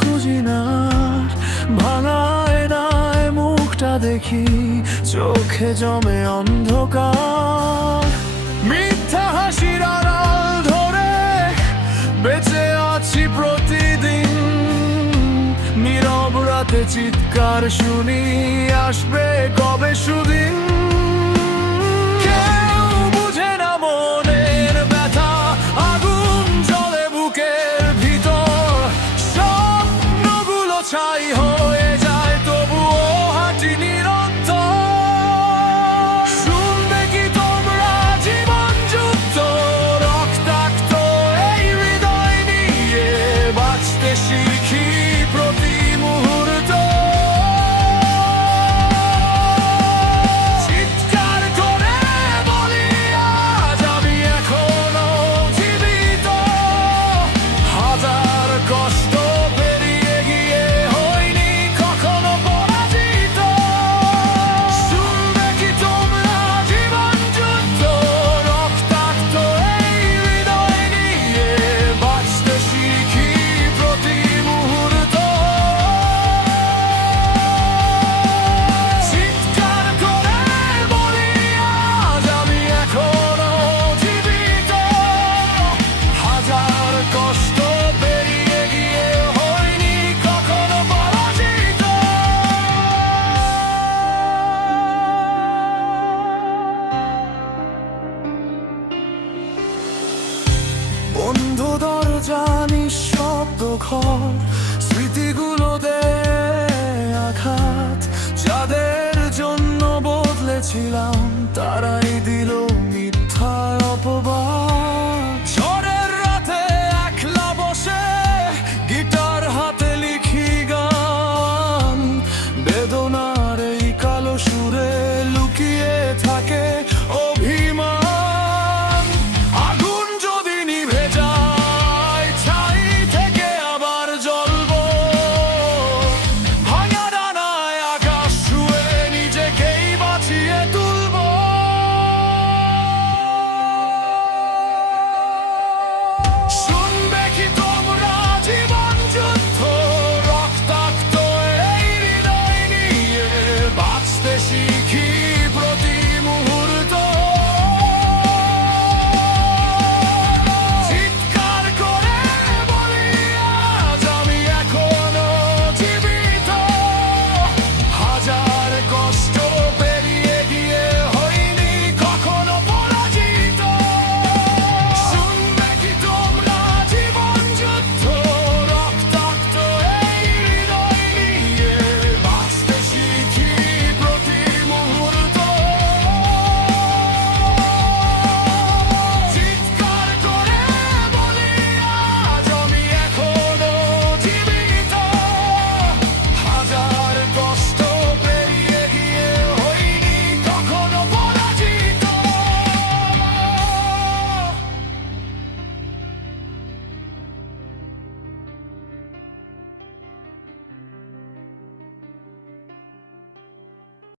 খুঁজি না, ভাঙা আয়নায় মুখটা দেখি, চোখে জমে অন্ধকার। মিথ্যা হাসির আড়াল ধরে বেঁচে আছি প্রতিদিন, নীরব রাতে চিৎকার শুনি, আসবে কবে সুদিন। কেউ বুঝে না মনের ব্যথা, আগুন জ্বলে বুকের ভিতর, স্বপ্নগুলো ছাই হয়ে যায়, তবুও হাঁটি নিরন্তর। শুনবে কি তোমরা জীবন যুদ্ধ, রক্তাক্ত এই হৃদয় নিয়ে বাঁচতে শিখি প্রতি মুহূর্ত। চিৎকার করে বলি আজ আমি এখনো জীবিত, হাজার কষ্ট পেরিয়ে গিয়ে হইনি কখনো পরাজিত। শুনবে কি তোমরা জীবন যুদ্ধ, রক্তাক্ত এই হৃদয় নিয়ে বাঁচতে শিখি প্রতি মুহূর্ত। চিৎকার করে বলি আজ আমি এখনো জীবিত, হাজার কষ্ট পেরিয়ে গিয়ে হইনি কখনো পরাজিত। বন্ধ দরজা, নিঃশব্দ ঘর,